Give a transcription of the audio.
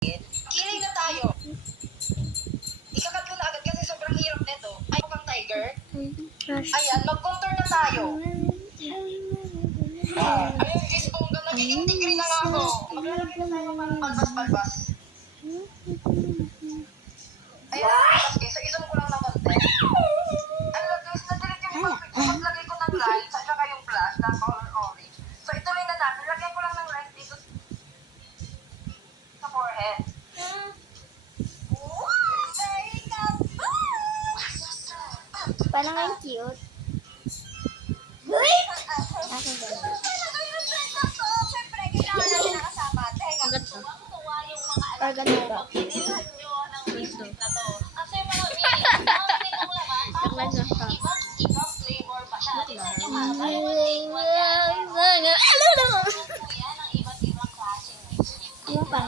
Kiling na tayo. Ikakat ko na agad kasi sobrang hirap nito. Ay, kang tiger. Ayan, mag-contour na tayo. Ayun, guys, bongga. Nagiging tigre na nga ako. Maglalagay na tayo ng parang palbas-palbas. Ayan, palbas guys. So, isum ko lang ng konti. Ano guys, na-delete yung pag-pick. So, maglagay ko ng lights at saka yung flash na color orange. So, ituloy na natin. Lagyan ko lang ng light dito sa forehead. Parang ang cute. Akin ba? Agad to. Or ganun ba? Gusto. Ano pa?